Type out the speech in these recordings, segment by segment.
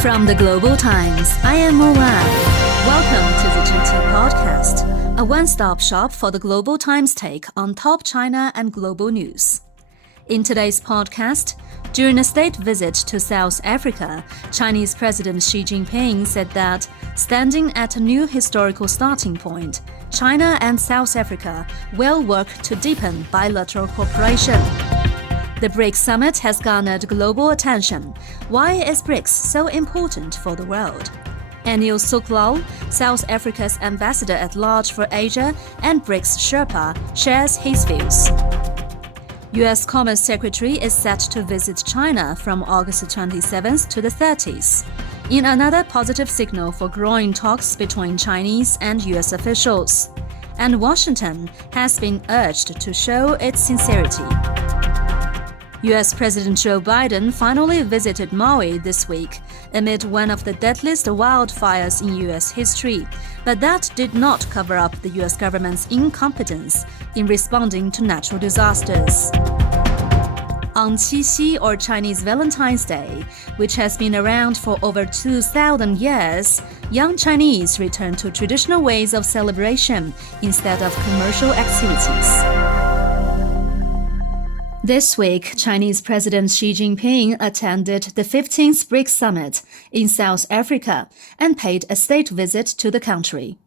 From the Global Times, I am Mulan. Welcome to the GT Podcast, a one-stop shop for the Global Times take on top China and global news. In today's podcast, during a state visit to South Africa, Chinese President Xi Jinping said that, standing at a new historical starting point, China and South Africa will work to deepen bilateral cooperation. The BRICS Summit has garnered global attention. Why is BRICS so important for the world? Anil Sooklal, South Africa's ambassador at large for Asia and BRICS Sherpa, shares his views. U.S. Commerce Secretary is set to visit China from August 27th to the 30th, in another positive signal for growing talks between Chinese and U.S. officials. And Washington has been urged to show its sincerity. U.S. President Joe Biden finally visited Maui this week amid one of the deadliest wildfires in U.S. history, but that did not cover up the U.S. government's incompetence in responding to natural disasters. On Qixi, or Chinese Valentine's Day, which has been around for over 2,000 years, young Chinese return to traditional ways of celebration instead of commercial activities. This week, Chinese President Xi Jinping attended the 15th BRICS Summit in South Africa and paid a state visit to the country.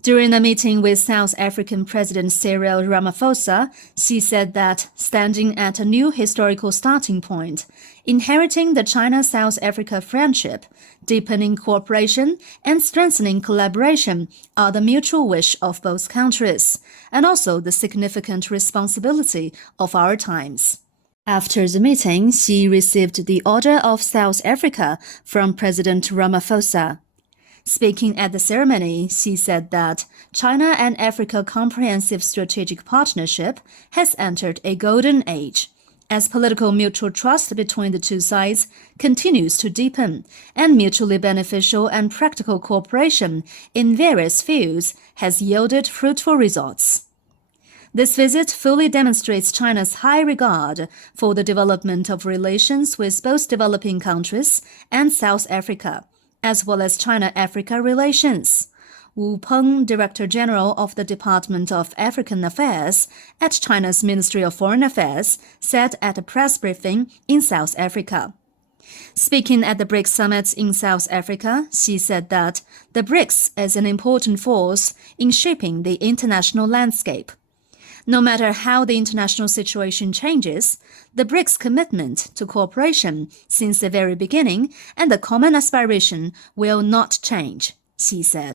During a meeting with South African President Cyril Ramaphosa, Xi said that, standing at a new historical starting point, inheriting the China-South Africa friendship, deepening cooperation and strengthening collaboration are the mutual wish of both countries, and also the significant responsibility of our times. After the meeting, Xi received the Order of South Africa from President Ramaphosa. Speaking at the ceremony, Xi said that China and Africa Comprehensive Strategic Partnership has entered a golden age, as political mutual trust between the two sides continues to deepen, and mutually beneficial and practical cooperation in various fields has yielded fruitful results. This visit fully demonstrates China's high regard for the development of relations with both developing countries and South Africa, as well as China-Africa relations. Wu Peng, Director General of the Department of African Affairs at China's Ministry of Foreign Affairs, said at a press briefing in South Africa. Speaking at the BRICS Summit in South Africa, Xi said that the BRICS is an important force in shaping the international landscape. No matter how the international situation changes, the BRICS commitment to cooperation since the very beginning and the common aspiration will not change, Xi said.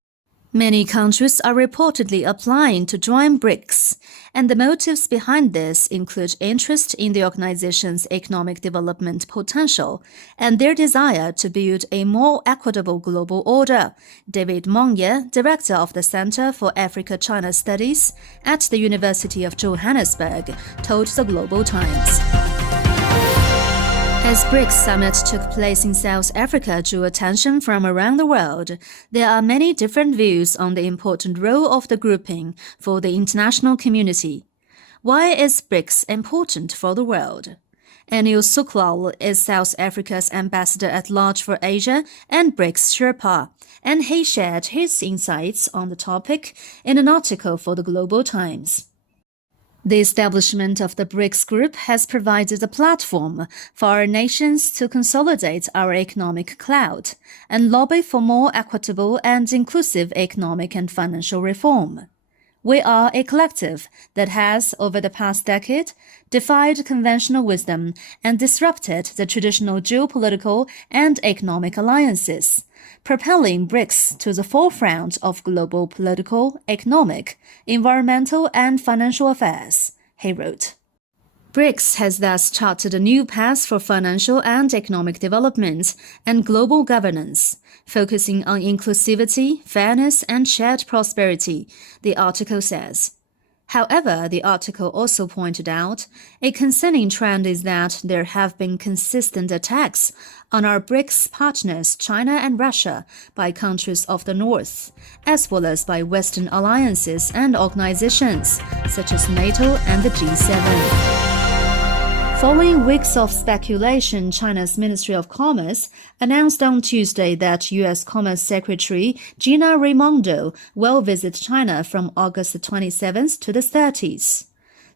Many countries are reportedly applying to join BRICS, and the motives behind this include interest in the organization's economic development potential and their desire to build a more equitable global order, David Monye, director of the Center for Africa-China Studies at the University of Johannesburg, told the Global Times. As BRICS Summit took place in South Africa drew attention from around the world, there are many different views on the important role of the grouping for the international community. Why is BRICS important for the world? Anil Sooklal is South Africa's ambassador at large for Asia and BRICS Sherpa, and he shared his insights on the topic in an article for the Global Times. The establishment of the BRICS group has provided a platform for our nations to consolidate our economic clout and lobby for more equitable and inclusive economic and financial reform. We are a collective that has, over the past decade, defied conventional wisdom and disrupted the traditional geopolitical and economic alliances, propelling BRICS to the forefront of global political, economic, environmental, and financial affairs, he wrote. BRICS has thus charted a new path for financial and economic development and global governance, focusing on inclusivity, fairness, and shared prosperity, the article says. However, the article also pointed out, a concerning trend is that there have been consistent attacks on our BRICS partners China and Russia by countries of the North, as well as by Western alliances and organizations such as NATO and the G7. Following weeks of speculation, China's Ministry of Commerce announced on Tuesday that U.S. Commerce Secretary Gina Raimondo will visit China from August 27th to the 30th.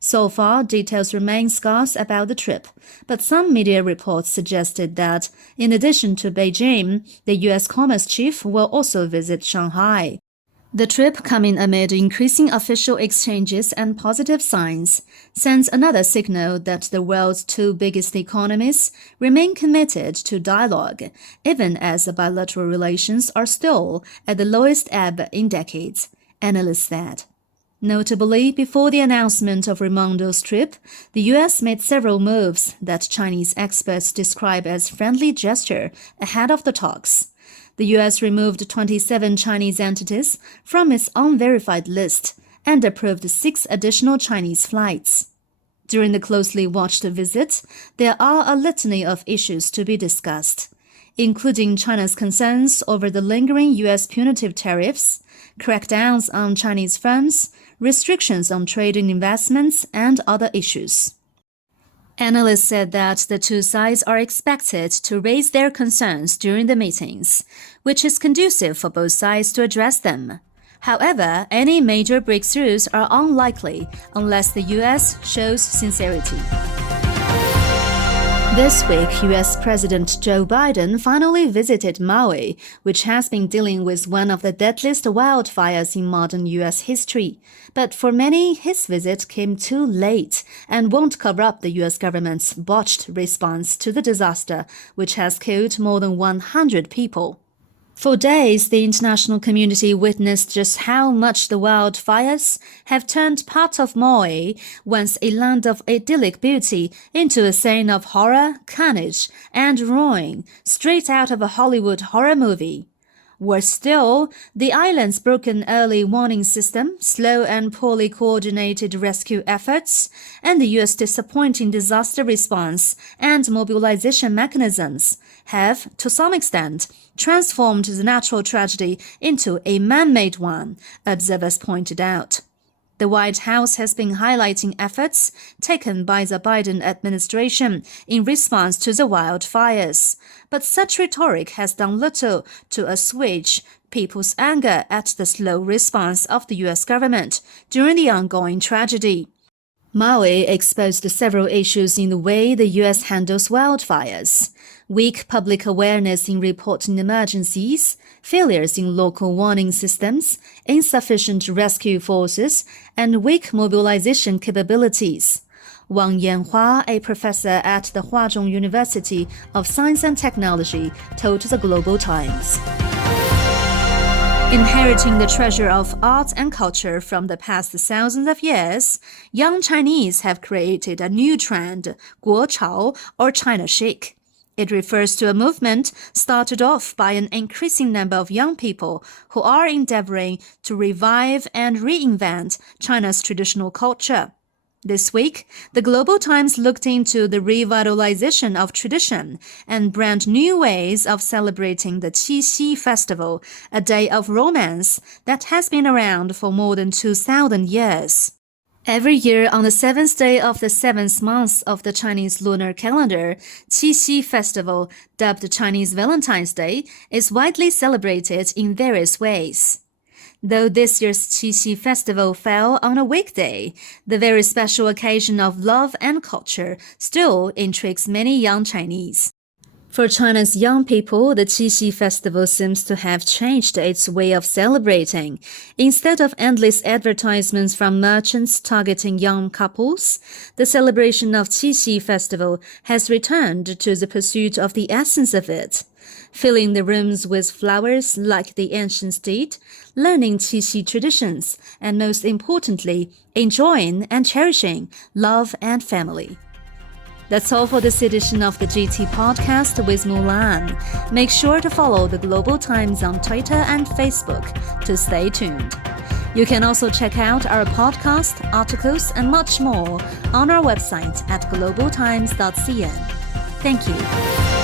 So far, details remain scarce about the trip, but some media reports suggested that, in addition to Beijing, the U.S. Commerce chief will also visit Shanghai. The trip, coming amid increasing official exchanges and positive signs, sends another signal that the world's two biggest economies remain committed to dialogue, even as bilateral relations are still at the lowest ebb in decades, analysts said. Notably, before the announcement of Raimondo's trip, the U.S. made several moves that Chinese experts describe as friendly gesture ahead of the talks. The U.S. removed 27 Chinese entities from its unverified list and approved 6 additional Chinese flights. During the closely watched visit, there are a litany of issues to be discussed, including China's concerns over the lingering U.S. punitive tariffs, crackdowns on Chinese firms, restrictions on trade and investments, and other issues. Analysts said that the two sides are expected to raise their concerns during the meetings, which is conducive for both sides to address them. However, any major breakthroughs are unlikely unless the U.S. shows sincerity. This week, U.S. President Joe Biden finally visited Maui, which has been dealing with one of the deadliest wildfires in modern U.S. history. But for many, his visit came too late and won't cover up the U.S. government's botched response to the disaster, which has killed more than 100 people. For days, the international community witnessed just how much the wildfires have turned part of Maui, once a land of idyllic beauty, into a scene of horror, carnage, and ruin, straight out of a Hollywood horror movie. Worse still, the island's broken early warning system, slow and poorly coordinated rescue efforts, and the U.S. disappointing disaster response and mobilization mechanisms have, to some extent, transformed the natural tragedy into a man-made one, observers pointed out. The White House has been highlighting efforts taken by the Biden administration in response to the wildfires, but such rhetoric has done little to assuage people's anger at the slow response of the U.S. government during the ongoing tragedy. Maui exposed several issues in the way the U.S. handles wildfires: weak public awareness in reporting emergencies, failures in local warning systems, insufficient rescue forces, and weak mobilization capabilities. Wang Yanhua, a professor at the Huazhong University of Science and Technology, told the Global Times. Inheriting the treasure of art and culture from the past thousands of years, young Chinese have created a new trend, 国潮, or China chic. It refers to a movement started off by an increasing number of young people who are endeavoring to revive and reinvent China's traditional culture. This week, the Global Times looked into the revitalization of tradition and brand new ways of celebrating the Qixi Festival, a day of romance that has been around for more than 2,000 years. Every year on the 7th day of the 7th month of the Chinese lunar calendar, Qixi Festival, dubbed Chinese Valentine's Day, is widely celebrated in various ways. Though this year's Qixi Festival fell on a weekday, the very special occasion of love and culture still intrigues many young Chinese. For China's young people, the Qixi Festival seems to have changed its way of celebrating. Instead of endless advertisements from merchants targeting young couples, the celebration of Qixi Festival has returned to the pursuit of the essence of it, filling the rooms with flowers like the ancients did, learning Qixi traditions, and most importantly, enjoying and cherishing love and family. That's all for this edition of the GT Podcast with Mulan. Make sure to follow the Global Times on Twitter and Facebook to stay tuned. You can also check out our podcast, articles, and much more on our website at globaltimes.cn. Thank you.